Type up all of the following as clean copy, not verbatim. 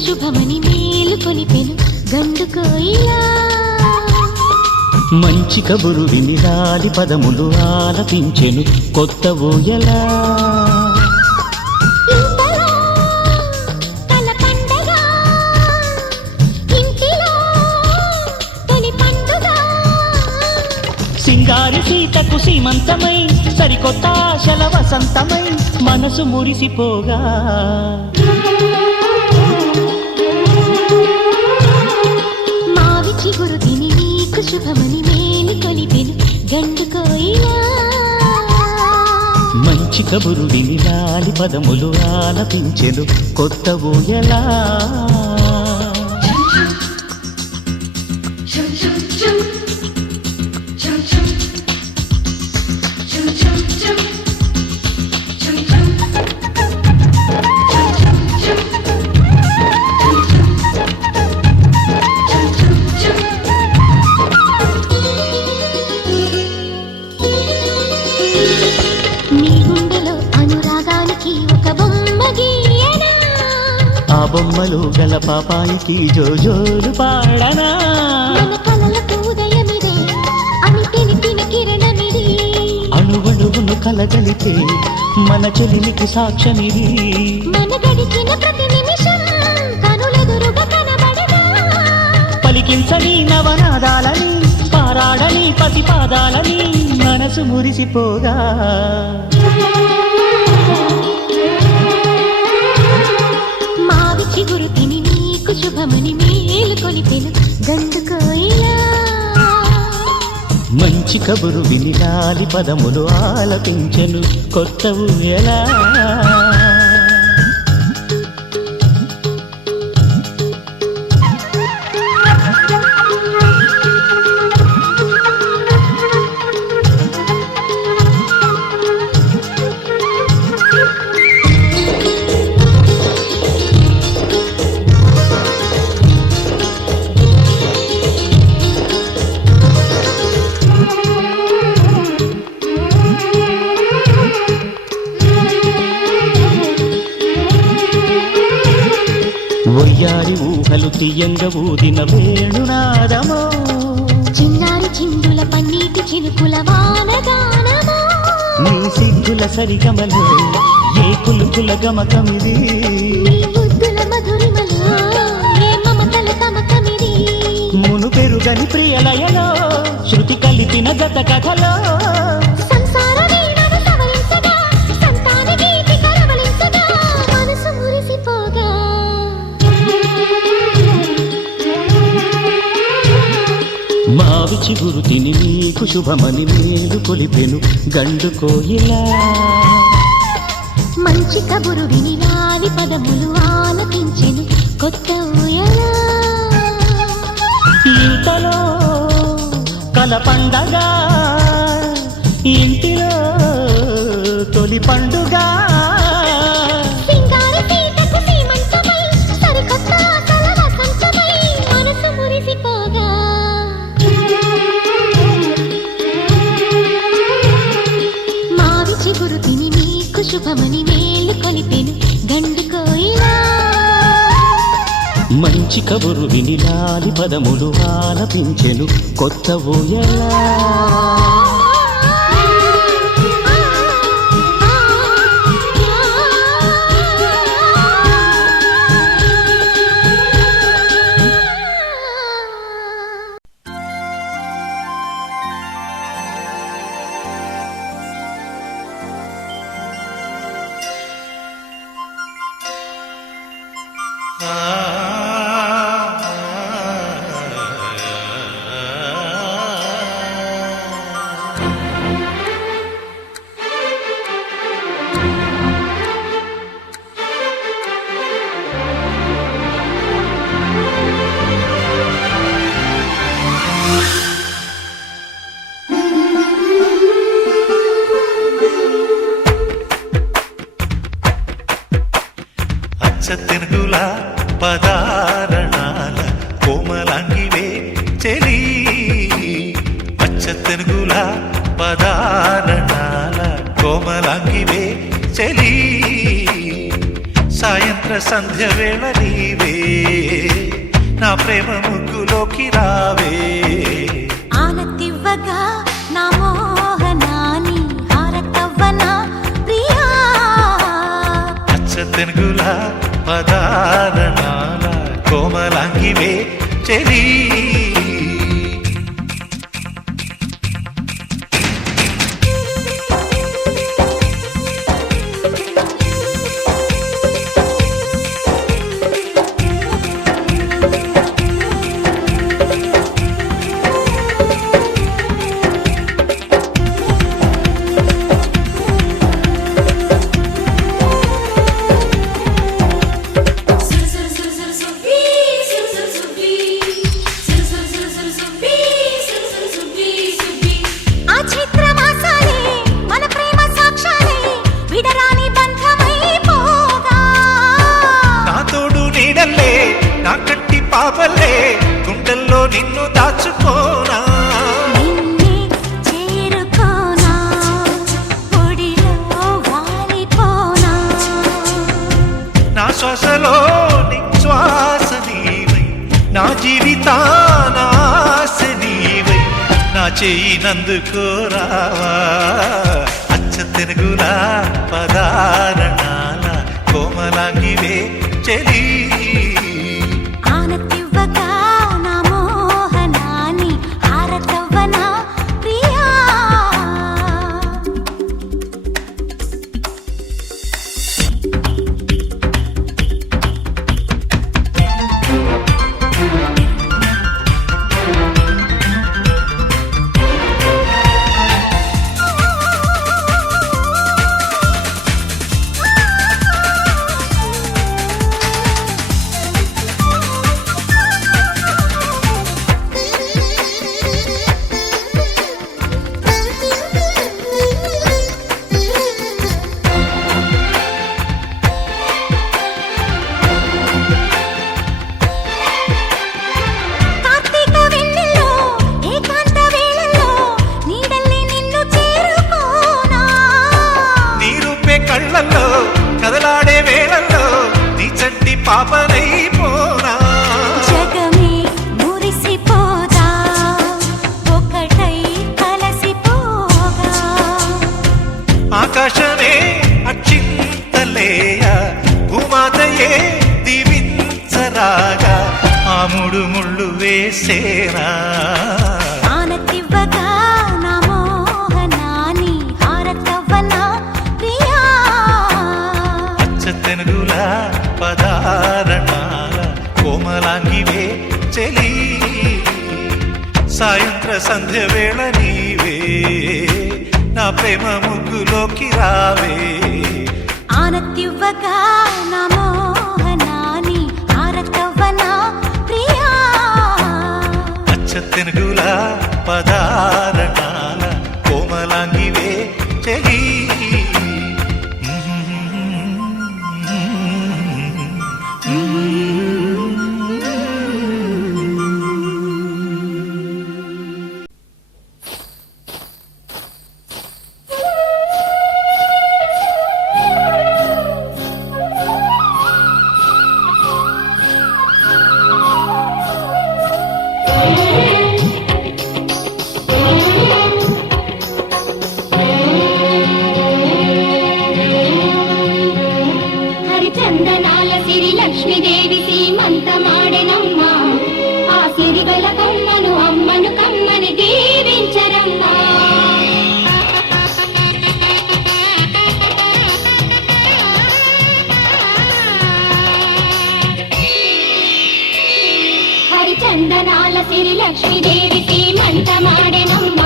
శుభమని మేలు కొలిపెను గండు కోయిలా మంచి కబురు విని రాలి పదములు ఆలపించెను కొత్త ఊయలా సింగారి సీతకు సీమంతమై సరికొత్త ఆశల వసంతమై మనసు మురిసిపోగా మావి చిగురు తిని నీకు శుభమని మేలు కొలిపెను గండు కోయిలా మంచి కబురు విని రాలి పదములు ఆలపించెను కొత్త ఊయలా ఆ బొమ్మలు గల పాపాయికి జోజోలు పాడనా మన కలలకు ఉదయమిదే అని తెలిపిన కిరణమిది అణువణువును కలగలితే మన చెలిమికి సాక్ష్యమిది మన గడిచిన ప్రతి నిమిషం కనులెదురుగా కనబడగా పలికించని నవనాదాలని పారాడని పసిపాదాలని మనసు మురిసిపోగా చిగురు తిని నీకు శుభమని మేలు కొలిపెను గండు కోయిలా మంచి కబురు విని రాలి పదములు ఆలపించెను కొత్త ఊయలా ఒయ్యారి ఊహలు తీయంగ ఊదిన వేణునాదమో చిన్నారి చిందుల పన్నీటి చినుకుల వానగానమో నీ సిగ్గుల సరిగమలో ఏ కులుకుల గమకమిది నీ బుద్ధుల మధురిమలో ఏ మమతల తమకమిది మును పెరుగని ప్రియలయలో శృతి కలిపిన గత కథలో సంసార వీణను సవరించగా సంతాన గీతి కలవలించగా మనసు మురిసిపోగా మావి చిగురు తిని నీకు శుభమని మేలు కొలిపెను గండు కోయిలా మంచి కబురు విని రాలి పదములు ఆలపించెను కొత్త ఊయలా ఇంతలో కల పండగ ఇంటిలో తొలి పండుగ సింగారి సీతకు సీమంతమై సరికొత్త ఆశల వసంతమై మనసు మురిసిపోగా మావి చిగురు తిని నీకు శుభమని మేలు కొలిపెను గండు కోయిలా మంచి కబురు విని లాలి పదములు ఆలపించెను కొత్త ఊయలా తెలుగుల పదారణాల కోమలాంగివే చెలి పచ్చ తెలుగుల పదారణాల కోమలాంగివే చెలి సాయంత్ర సంధ్య వేళ నీవే నా ప్రేమ ముగ్గులోకి రావే ఆనతివ్వగా నా మోహనాని హారతవ్వనా ప్రియా పచ్చ తెలుగుల పదారణాల కోమలాంగివే చెలి పాపలే గుండెల్లో నిన్ను దాచుకోనా నిన్నే చేరుకోనా పొడిలో వాలిపోనా నా శ్వాసలో నీ శ్వాస నీవై నా జీవితాన ఆశ నీవై నా చెయ్యి నందుకోరావా అచ్చ తెలుగుల పదారణాల కోమలాంగివే చెలి కళ్ళల్లో కదలాడే వేళల్లో నీ చంటి పాపనైపోనా జగమే మురిసిపోదా ఒకటై కలసిపోగా ఆకాశమే అక్షింతలేయ భూమాతయే దీవించరాగా ఆ మూడు ముళ్ళు వేసేనా ఆనతివ్వగా నా మోహనాని హారతవ్వనా తెలుగుల పదారణాల కోమలాంగివే చెలి సాయంత్ర సంధ్య వేళ నీవే నా ప్రేమ ముగ్గులోకి రావే ఆనతివ్వగా నా మోహనాని హారతవ్వనా ప్రియా అచ్చ తెలుగుల పదారణాల కోమలాంగివే చెలి చందనాల సిరి లక్ష్మీదేవి సీమంతమాడెనమ్మా ఆ సిరిగల కొమ్మను అమ్మను కమ్మని దీవించరమ్మా చందనాల సిరి లక్ష్మీదేవి సీమంతమాడెనమ్మ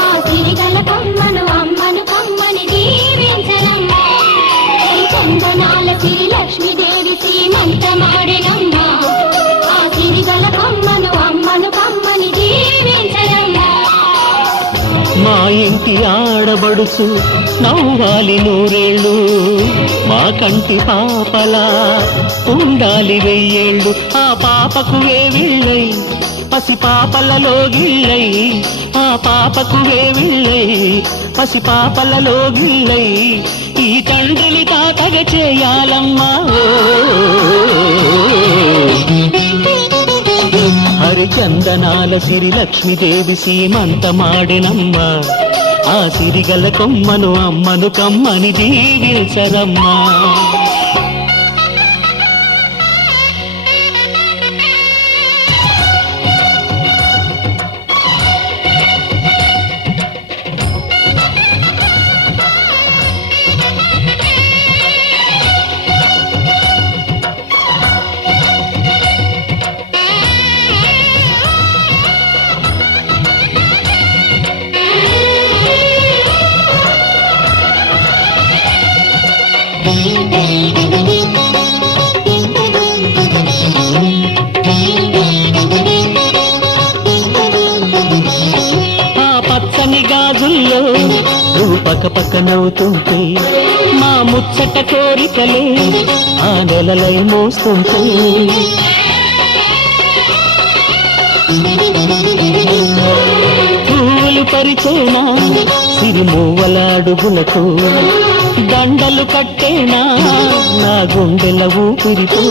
ఆ సిరిగల కొమ్మను అమ్మను కమ్మని దీవించరమ్మ చందనాల సిరి లక్ష్మీదేవి సీమంతమాడెనమ్మ ఆ సిరిగల కొమ్మను అమ్మను కమ్మని దీవించరమ్మ మా ఇంటి ఆడబడుచు నవ్వాలి నూరేళ్ళు మా కంటి పాపలా ఉండాలి వెయ్యేళ్ళు ఆ పాపకు వేవిళ్ళై పసి పాపలలో గిళ్ళై ఆ పాపకు వేవిళ్ళై పసి పాపలలో గిళ్ళై ఈ తండ్రిని తాతగా చేయాలమ్మా హరిచందనాల సిరి లక్ష్మీదేవి సీమంతమాడెనమ్మ ఆ సిరిగల కొమ్మను అమ్మను కమ్మని దీవించరమ్మా గాజుల్లో నువ్వు పక్క నవ్వుతుంటే మా ముచ్చట కోరికలే ఆ నెలలై మోస్తుంటే పూలు పరిచేనా సిరిమూవల అడుగులకు దండలు కట్టేనా నా గుండెల ఊపిరితో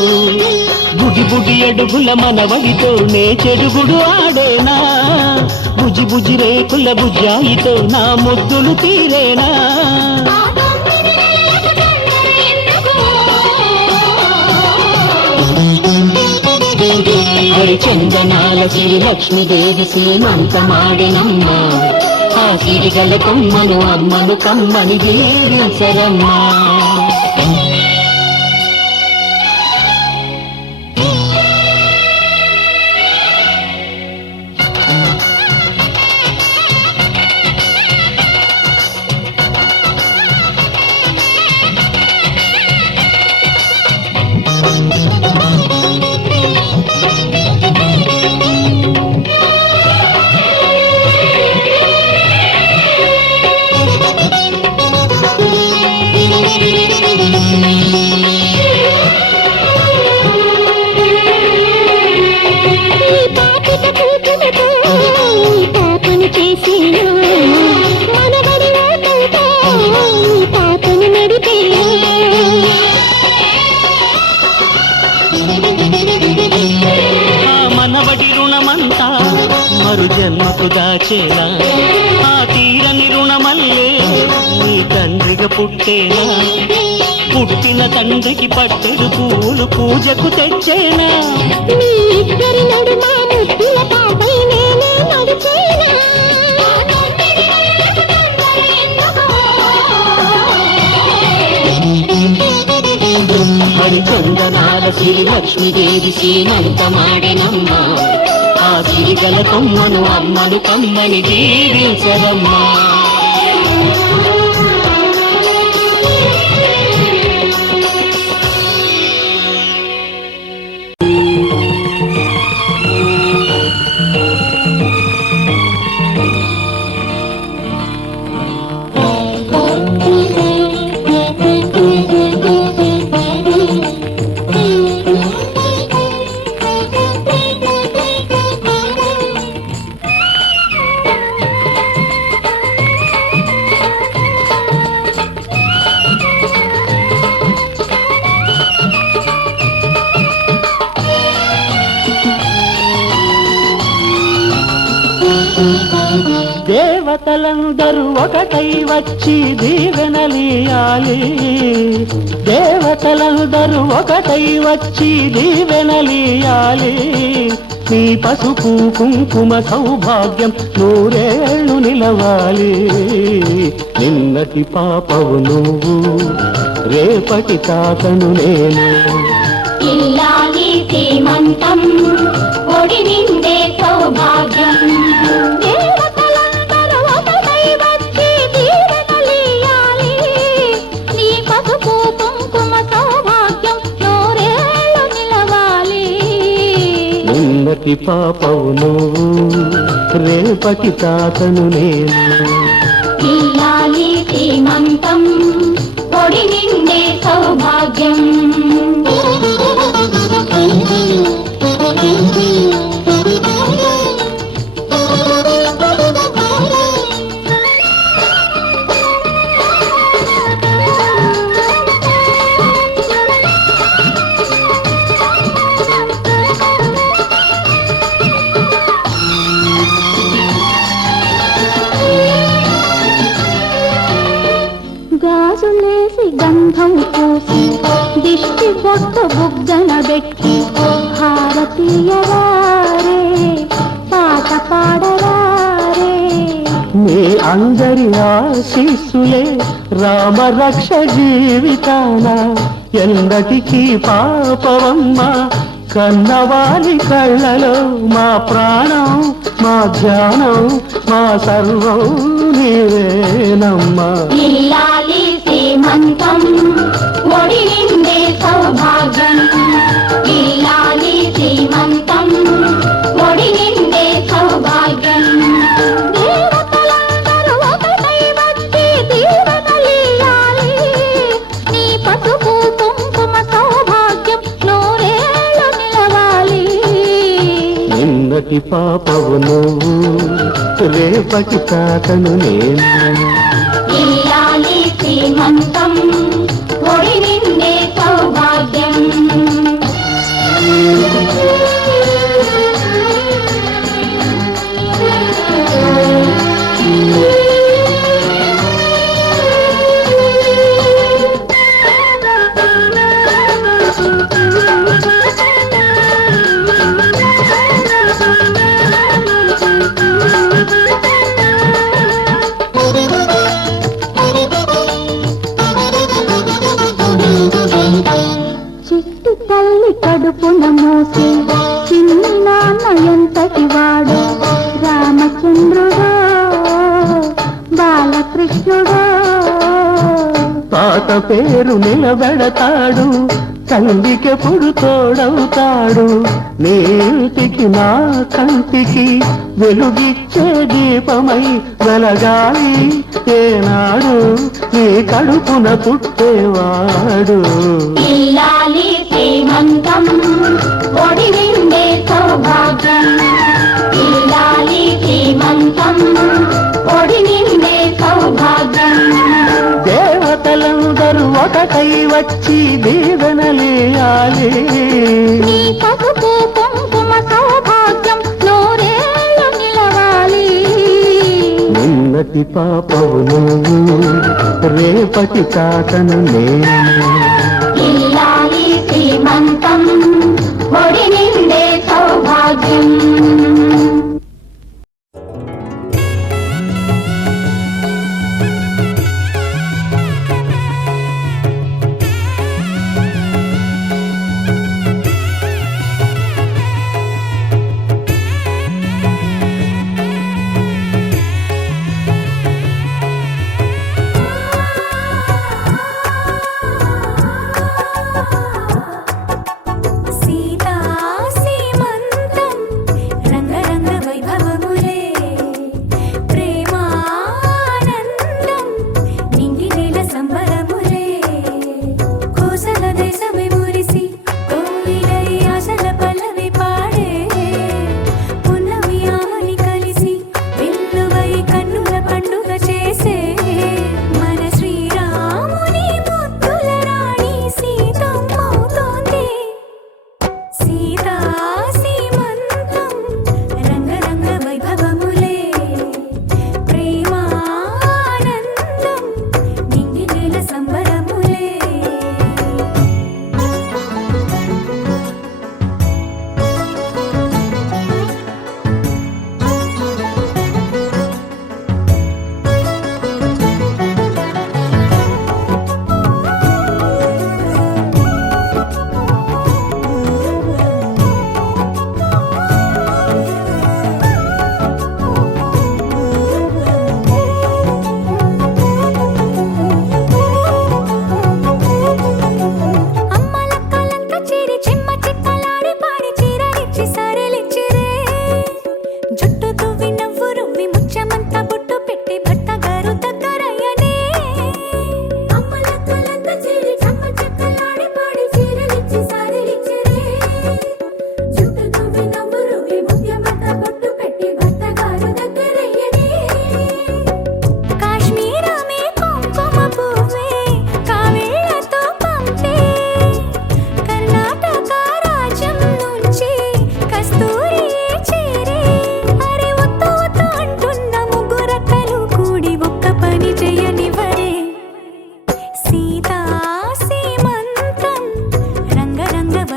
బుడి బుడి అడుగుల మనవడితో నే చెడుగుడు ఆడేనా బుజి బుజి రేకుల బుజ్జాయితో నా ముద్దులు తీరేనా హరిచందనాల సిరి లక్ష్మీదేవి సీమంతమాడెనమ్మ ఆ సిరిగల కొమ్మను అమ్మను కమ్మని దీవించరమ్మా మనవడి రుణమంతా మరు జన్మకు దాచేనా ఆ తీరని రుణమల్లే నీ తండ్రిగా పుట్టేనా పుట్టిన తండ్రికి పట్టెడు పూలు పూజకు తెచ్చేనా హరిచందనాల సిరి లక్ష్మీదేవి సీమంతమాడెనమ్మ ఆ సిరిగల కొమ్మను అమ్మను కమ్మని దీవించరమ్మా దేవతలందరూ ఒకటై వచ్చి దీవెనలియాలి దేవతలందరూ ఒకటై వచ్చి దీవెనలియాలి నీ పసుపు కుంకుమ సౌభాగ్యం నూరేళ్ళు నిలవాలి నిన్నటి పాపవు నువ్వు రేపటి తాతను నేను ఇల్లాలి సీమంతం ఒడిని నిన్నటి పాపవు నువ్వు రేపటి తాతను నేను ఇల్లాలి శ్రీమంతం పొడి నిండే సౌభాగ్యం గాజులేసి గంధం పూసి దిష్టి బొట్టు బుగ్గన పెట్టి భారతీయవారే పాట పాడవారే మీ అందరి ఆశీస్సులే రామరక్ష జీవితాన ఎన్నటికీ పాపవమ్మ కన్నవాలి కళ్ళలో మా ప్రాణం మా ధ్యానం మా సర్వం నీవేనమ్మా ఇల్లాలి శ్రీమంతం ఒడి నిండే సౌభాగ్యం ఇల్లాలి శ్రీమంతం ఒడి నిండే సౌభాగ్యం దేవతలందరూ ఒకటై వచ్చి దీవెనలియాలి నీ పసుపు కుంకుమ సౌభాగ్యం నూరేళ్ళు నిలవాలి నిన్నటి పాపవు నువ్వు రేపటి తాతను నేను ఇల్లాలి శ్రీమంతం ఒడి నిండే సౌభాగ్యం చిట్టి తల్లి కడుపున మోసి చిన్ని నాన్న ఎంతటి వాడు రామచంద్రుడో బాలకృష్ణుడో తాత పేరు నిలబెడతాడు తల్లికెప్పుడు తోడవుతాడు నీటికి నా కంటికి వెలుగిచ్చే దీపమై వెలగాలి ఏనాడు నీ కడుపున పుట్టేవాడు ఇల్లాలి శ్రీమంతం ఒడి నిండే సౌభాగ్యం ఇల్లాలి శ్రీమంతం ఒడి నిండే సౌభాగ్యం దేవతలందరూ ఒకటై వచ్చి దీవెనలేయాలి నీ పసుపు కుంకుమ సౌభాగ్యం నూరేళ్ళు నిలవాలి నిన్నటి పాపవు నువ్వు రేపటి తాతను నేను ఇల్లాలి శ్రీమంతం ఒడి నిండే సౌభాగ్యం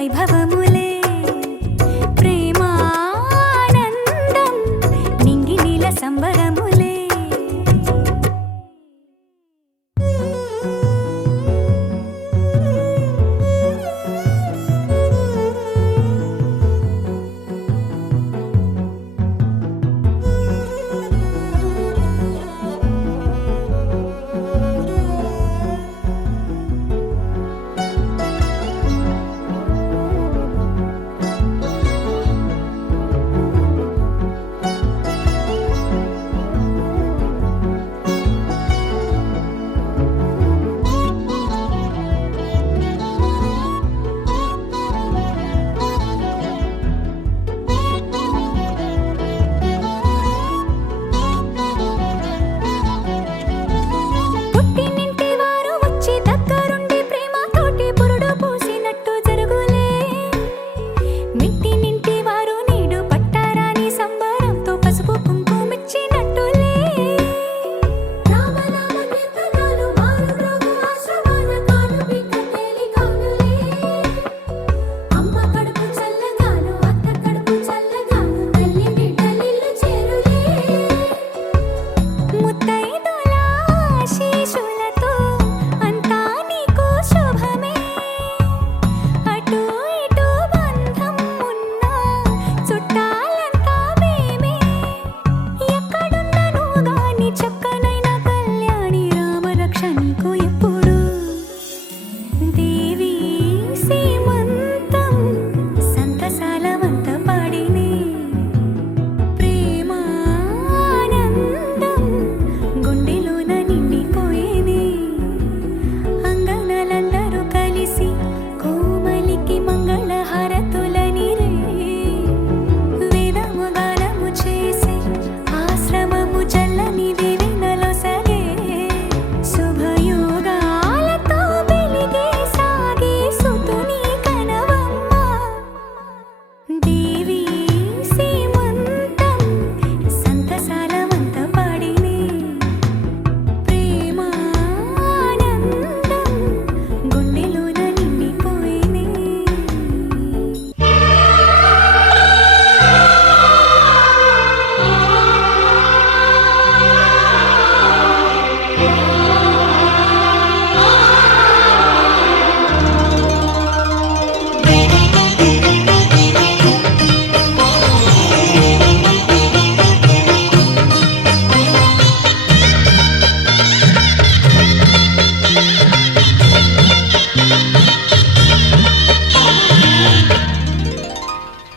వైభవములే ప్రేమానందం నింగి నీల సంబరములే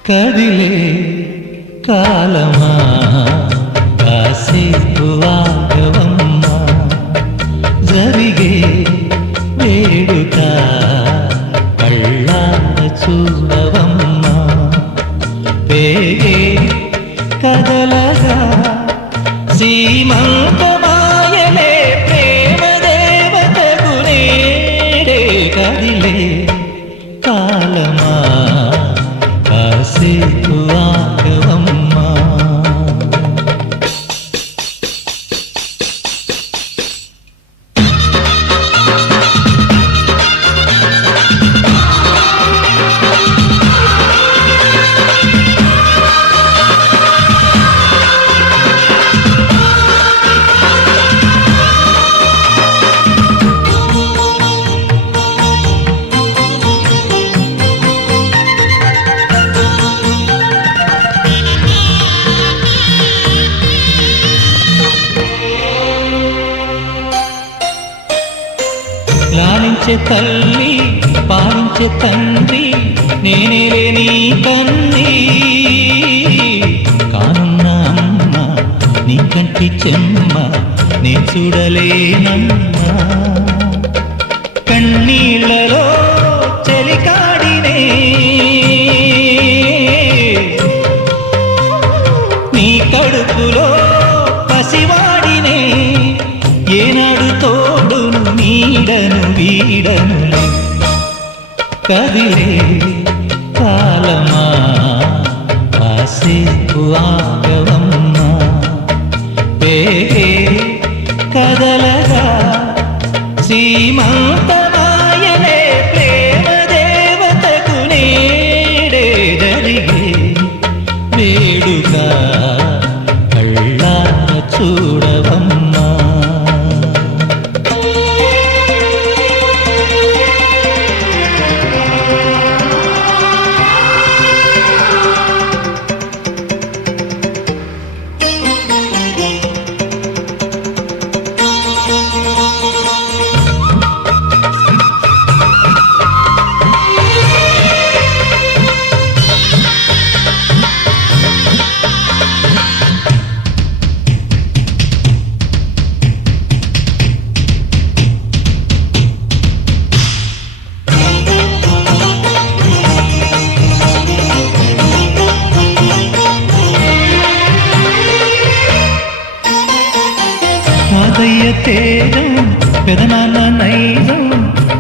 కదిలే కాలమా కాసేపు ఆగవమ్మా జరిగే వేడుక కళ్ళార చూడవమ్మా పేగే కదలగా సీమంతమాయలే ప్రేమ దేవతకు నేడే కదిలే కాలమా కాసేపు ఆగవమ్మా లాలించే తల్లి పాలించే తండ్రి నేనే నీ కన్నీ కానున్న అమ్మ నీ కంటి చెమ్మ నే చూడలేనమ్మా కన్నీళ్ళలో చెలికాడినే నీ కడుపులో పసివాడినే ఏనాడు తోడును నీడను వీడనులే కదిలే కాలమా కాసేపు ఆగవమ్మా పేగే కదలగా సీమంతమాయలే ప్రేమ దేవతకు నే తాతయ్య తేజం పెదనాన్న నైజం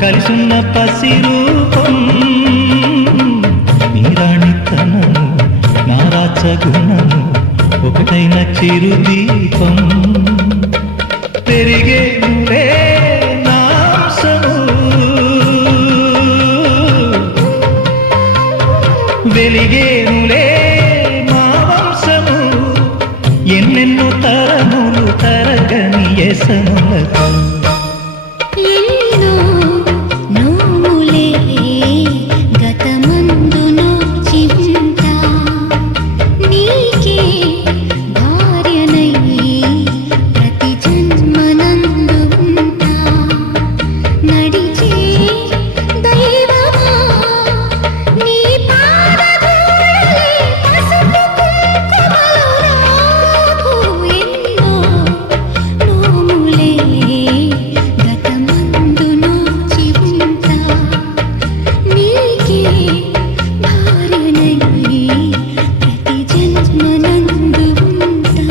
కలిసున్న పసి రూపం నీ రాణితనము నా రాచగుణము ఒకటైన చిరుదీపం పెరిగేనులే నాంసము వెలిగేనులే మా వంశము ఎన్నెన్నో తరములు తరగని యసములకు ఎన్నో నోములే గతమందును చింత నీకే భార్యనై ప్రతి జన్మనందు ఉంటా నడిచే దైవమా నీ పాదధూళి పసుపు కుంకుమలు రాకు ఎన్నో నోములే గతమందును చింత నీకే భార్యనై ప్రతి జన్మనందు ఉంటా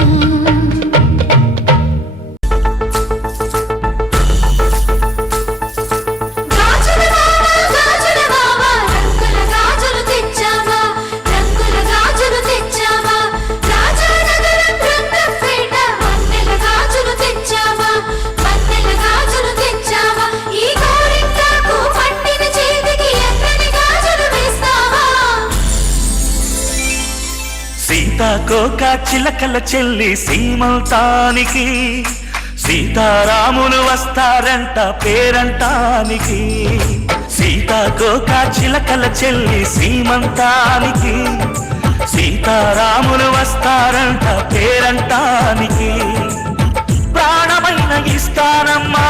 గాజుల బావా రంగుల గాజులు తెచ్చావా రంగుల గాజులు తెచ్చావా రాజానగరం రంగపేట వన్నెల గాజులు తెచ్చావా వన్నెల గాజులు తెచ్చావా ఈ గోరింటాకు పట్టిన చేతికి ఎర్రని గాజులు వేస్తావా సీతాకోక చిలకల చెల్లి సీమంతానికి సీతారాములు వస్తారంట పేరంటానికి సీతాకోక చిలకల చెల్లి సీమంతానికి సీతారాములు వస్తారంట పేరంటానికి ప్రాణమైన ఇస్తానమ్మా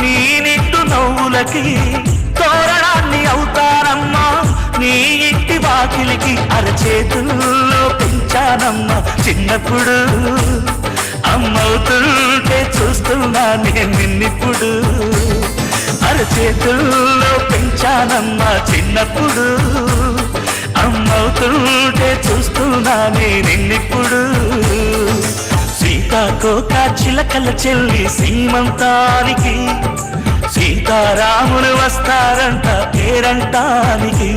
నీ నిండు నవ్వులకి తోరణాన్ని అవుతానమ్మా నీ ఇంటి వాకిలికి అరచేతుల్లో పెంచానమ్మా చిన్నప్పుడు అమ్మవుతుంటే చూస్తున్నా నేను నిన్నిప్పుడు అరచేతుల్లో పెంచానమ్మా చిన్నప్పుడు అమ్మవుతుంటే చూస్తున్నా నేను నిన్నిప్పుడు సీతాకోక చిలకల చెల్లి సీమంతానికి సీతారాములు వస్తారంట పేరంటానికి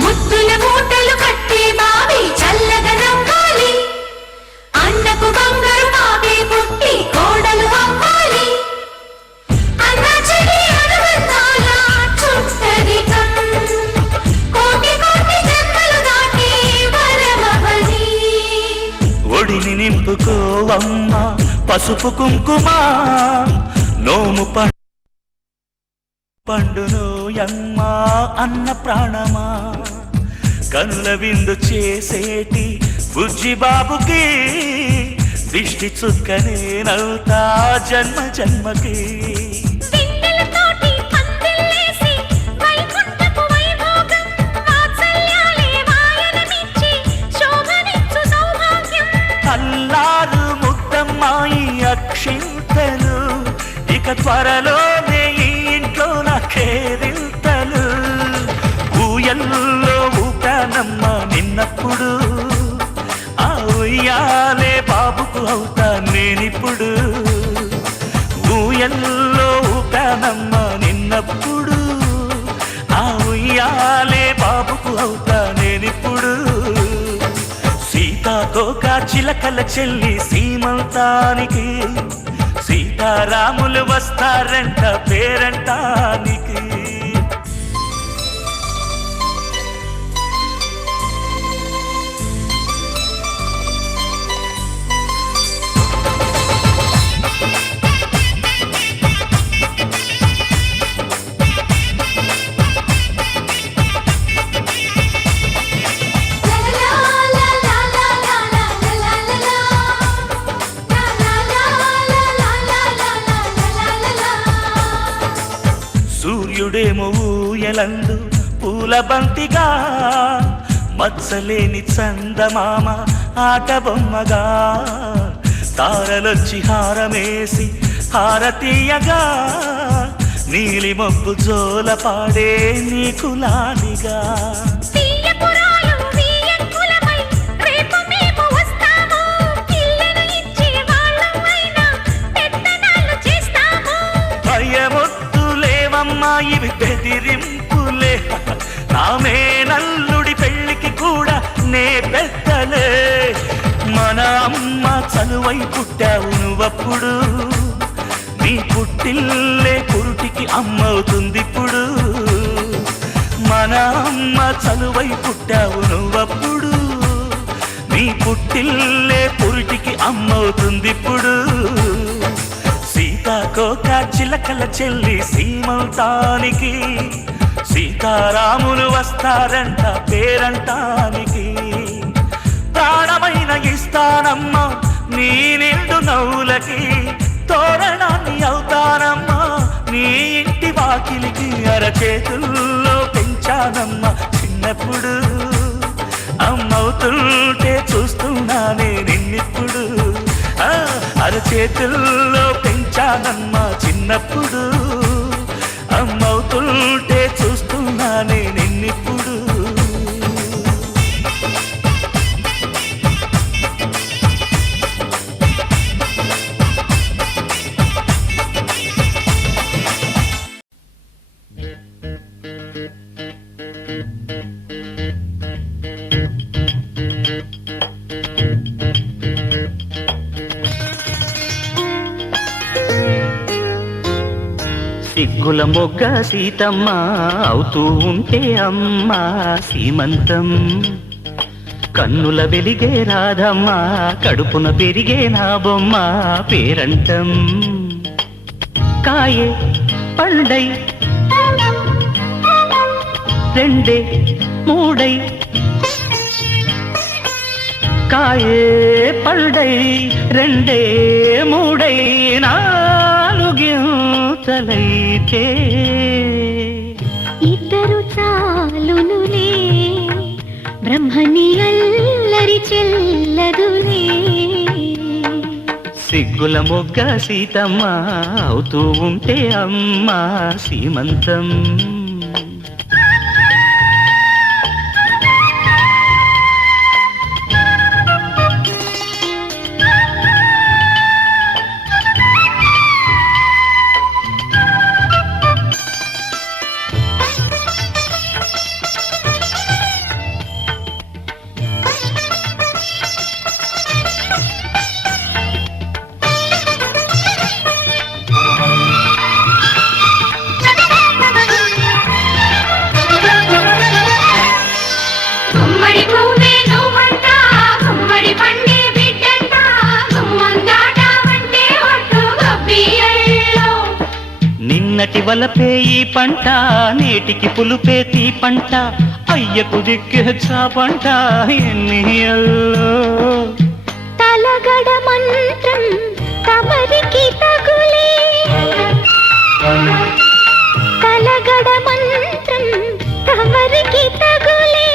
ముద్దుల మూటలు కట్టి బావి చల్లగా నవ్వాలి అన్నకు బంగారు బావి పుట్టి కోడలు అవ్వాలి అన్న చెల్లి అనుబంధాల చుట్టరికం కోటి కోటి జన్మలు దాటి వరమవని ఒడిని నింపుకోవమ్మా పసుపు కుంకుమ నోము పండునోయమ్మా అన్న ప్రాణమా కనుల విందు చేసేటి బుజ్జి బాబుకి దిష్టి చుక్కనేనవుతా జన్మ జన్మకి వెన్నెలతోటి పందిళ్ళేసి వైకుంఠపు వైభోగం వాత్సల్యాలే వాయనమిచ్చి శోభనిచ్చు సౌభాగ్యం అల్లారు ముద్దమ్మాయి అక్షింతలు ఇక త్వరలోనే ఈ ఇంట్లో నాకేరింతలు ఊయల్లో ఊపానమ్మ నిన్నప్పుడు ఆ ఉయ్యాలే బాబుకు అవుతా నేనిప్పుడు ఊయల్లో ఊపానమ్మ నిన్నప్పుడు ఆ ఉయ్యాలే బాబుకు అవుతా నేనిప్పుడు సీతాకోక చిలకల చెల్లి సీమంతానికి సీతారాములు వస్తారంట పేరంటానికి సూర్యుడేమో ఊయలందు పూల బంతిగా మచ్చలేని చందమామ ఆట బొమ్మగా తారలొచ్చి హారమేసి హారతీయగా నీలి మబ్బు జోల పాడే నీకు లాలిగా తీయపురాలు వీయంకులమై రేపు మేము వస్తాము పిల్లను ఇచ్చే వాళ్ళమైనా పెత్తనాలు చేస్తాము భయమొద్దులేవమ్మా ఇవి బెదిరింపులే నామే నల్లుడి పెళ్ళికి కూడా నే పెద్దలే మన అమ్మ చలువై పుట్టావు నువ్వప్పుడు నీ పుట్టిల్లే పురుటికి అమ్మవుతుంది ఇప్పుడు మన అమ్మ చలువై పుట్టావు నువ్వప్పుడు నీ పుట్టిల్లే పురుటికి అమ్మవుతుంది ఇప్పుడు సీతాకోక చిలకల చెల్లి సీమంతానికి సీతారాములు వస్తారంట పేరంటానికి ప్రాణమైన ఇస్తానమ్మా నీ నిండు నవ్వులకి తోరణాన్ని అవుతానమ్మా నీ ఇంటి వాకిలికి అరచేతుల్లో పెంచానమ్మా చిన్నప్పుడు అమ్మవుతుంటే చూస్తున్నానే నిన్నిప్పుడు అరచేతుల్లో పెంచానమ్మా చిన్నప్పుడు అమ్మవుతుంటే చూస్తున్నానే నిన్నిప్పుడు సిగ్గుల మొగ్గ సీతమ్మ అవుతూ ఉంటే అమ్మ సీమంతం కన్నుల వెలిగే రాధమ్మ కడుపున పెరిగే నా బొమ్మ పేరంటం కాయే పండై రెండే మూడై కాయే పండై రెండే మూడై నాలుగింతలైతే ఇద్దరు చాలునులే బ్రహ్మని అల్లరి చెల్లదులే సిగ్గుల మొగ్గ సీతమ్మ అవుతూ ఉంటే అమ్మ సీమంతం గుమ్మడి పువ్వే నువ్వంట గుమ్మడి పండే బిడ్డంట గుమ్మందాట అంటే ఒట్టు గబ్బియల్లో నిన్నటి వలపే ఈ పంట నేటికి పులుపే తీ పంట అయ్యకు దిక్కే చాపంట ఎన్నియల్లో తలగడ మంత్రం తమరికి తగులే తలగడ మంత్రం తమరికి తగులే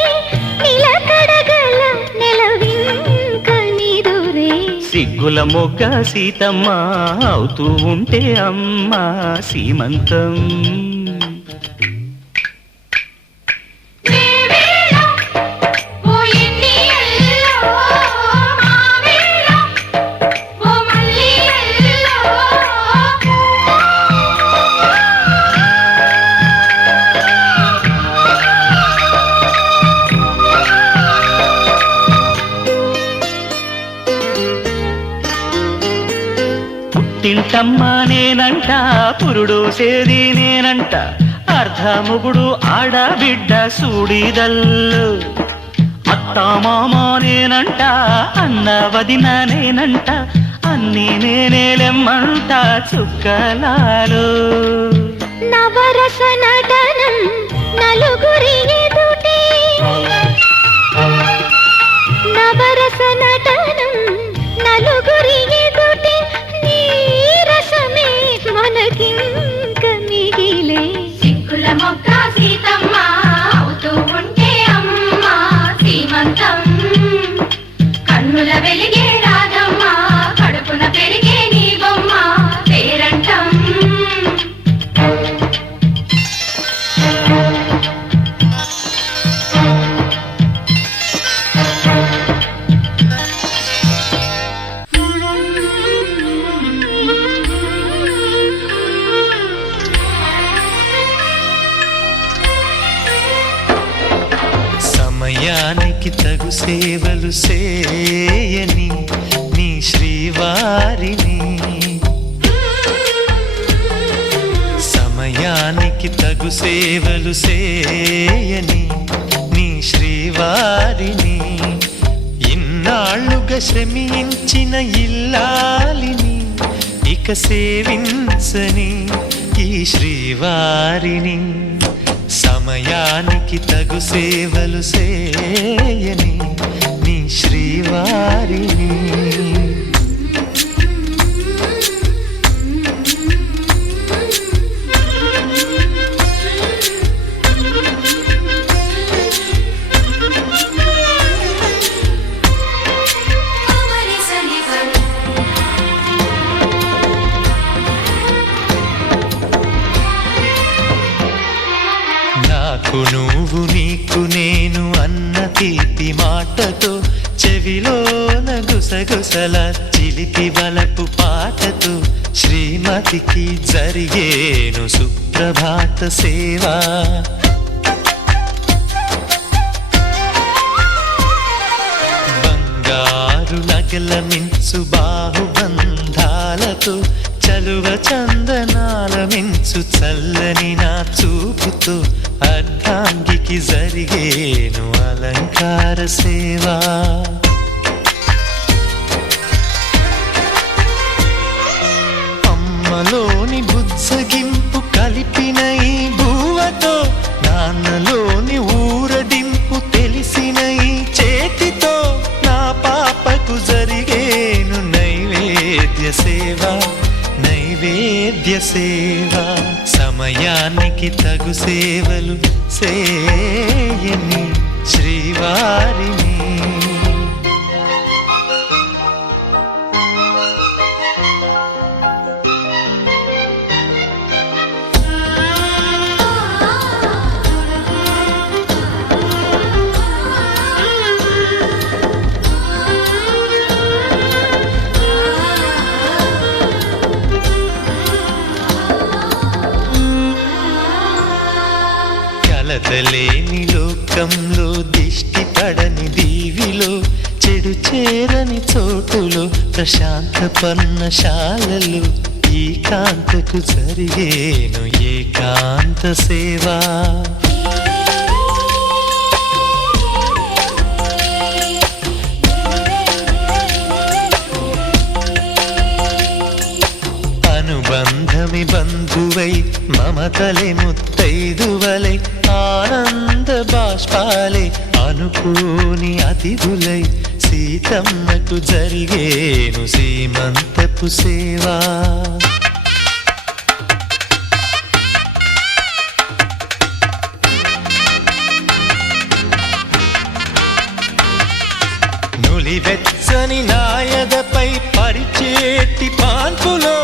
నిలకడగల నెలవింక నిదురే సిగ్గుల మొగ్గ సీతమ్మ అవుతూ ఉంటే అమ్మ సీమంతం మేవేళ పోయింది ఎల్లో మావేళ ఓ మల్లి ఎల్లో పుట్టింటమ్మ నేనంట పురుడోసేది నేనంట అర్ధముగుడు ఆడబిడ్డ సూడిదల్లు అత్తామామ నేనంట అన్న వదిన నేనంట అన్నీ నేనేలెమ్మంట చుక్కలాలు నవరస నటనం నలుగురి ఎదుటే నవరస నటనం నలుగురి ఎదుటే నీరసమే మనకింక మిగిలే సిగ్గుల మొక్క సీతమ్మ అవుతూ ఉంటే అమ్మ సమయానికి తగు సేవలు చేయని నీ శ్రీవారిని సమయానికి తగు సేవలు చేయని నీ శ్రీవారిని ఇన్నాళ్ళుగా శ్రమించిన ఇల్లాలిని ఇక సేవించని ఈ శ్రీవారిని సమయానికి తగు సేవలు చేయని నీ శ్రీవారిని నాకు నువ్వు నీకు నేను అన్న తీపి మాటతో చెవిలోన గుసగుసల చిలిపి వలపు పాటతో శ్రీమతికి జరిగేను సుప్రభాత సేవా బంగారు నగల మించు బాహుబంధాలతో చలువ చందనాల మించు చల్లని నా చూపుతో అర్ధాంగికి జరిగేను అలంకార సేవా అమ్మలోని బుజ్జగింపు కలిపిన ఈ బువ్వతో నాన్నలోని ఊరడింపు తెలిసిన ఈ చేతితో నా పాపకు జరిగేను నైవేద్య సేవ నైవేద్య సేవ సమయానికి తగు సేవలు చేయని శ్రీవారిని కలతలేని లోకంలో దిష్టి పడని దీవిలో చెడు చేరని చోటులో ప్రశాంత పర్ణశాలలో ఈ కాంతకు జరిగేను ఏకాంత సేవా అనుబంధమి బంధువై మమతలే ముత్తైదువలై ఆనంద బాష్పాలే అనుకోని అతిథులై సీతమ్మకు జరిగేను సీమంతపు సేవా నులివెచ్చని నాయదపై పరిచేటి పాన్పులో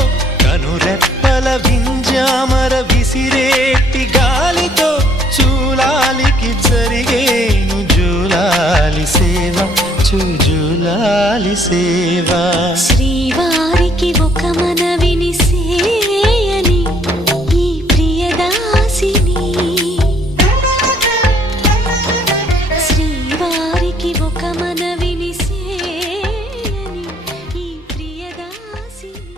కనురెప్పల వింజామర విసిరేటి గాలితో చూలాలికి జరిగేను జూలాలి సేవ చూజూలాలి సేవ శ్రీవారికి ఒక మనవిని సేయని ఈ ప్రియదాసిని శ్రీవారికి ఒక మనవిని సేయని ఈ ప్రియదాసిని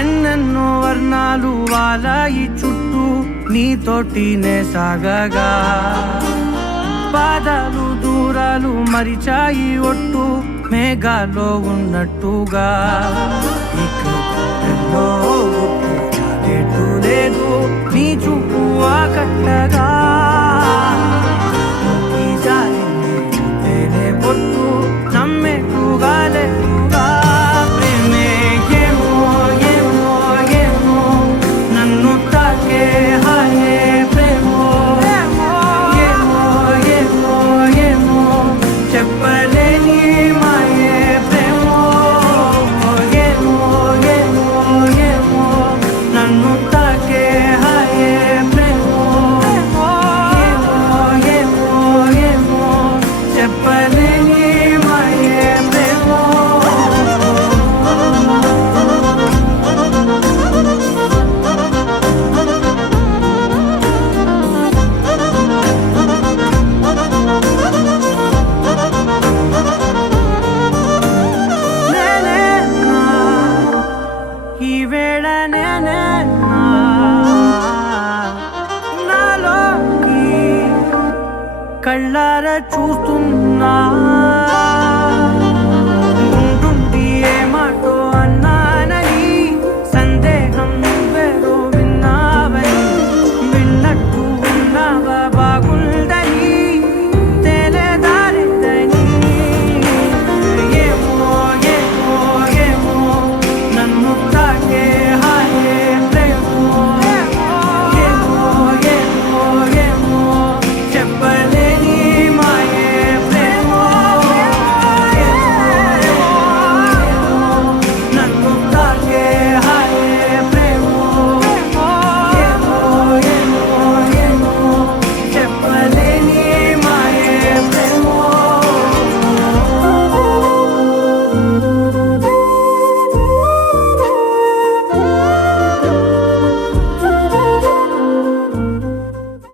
ఎన్నెన్నో వర్ణాలు వాలాయి చుట్టూ నీతోటినే సాగగా పాదాలు దూరాలు మరిచాయి ఒట్టు మేఘాలో ఉన్నట్టుగా ఇక ఎన్నో ఒట్టు చాలేటు లేదు నీ చూపు ఆకట్టగా ఈ జాలిని చూస్తేనే పొట్టు నమ్మేట్టుగా లేటుగా ప్రేమే ఏమో ఏమో ఏమో నన్ను తాకే హాయే ప్రేమో ఏమో ఏమో ఏమో చెప్పలేని మాయే ప్రేమో ఏమో ఏమో ఏమో కళ్ళారా చూస్తున్నా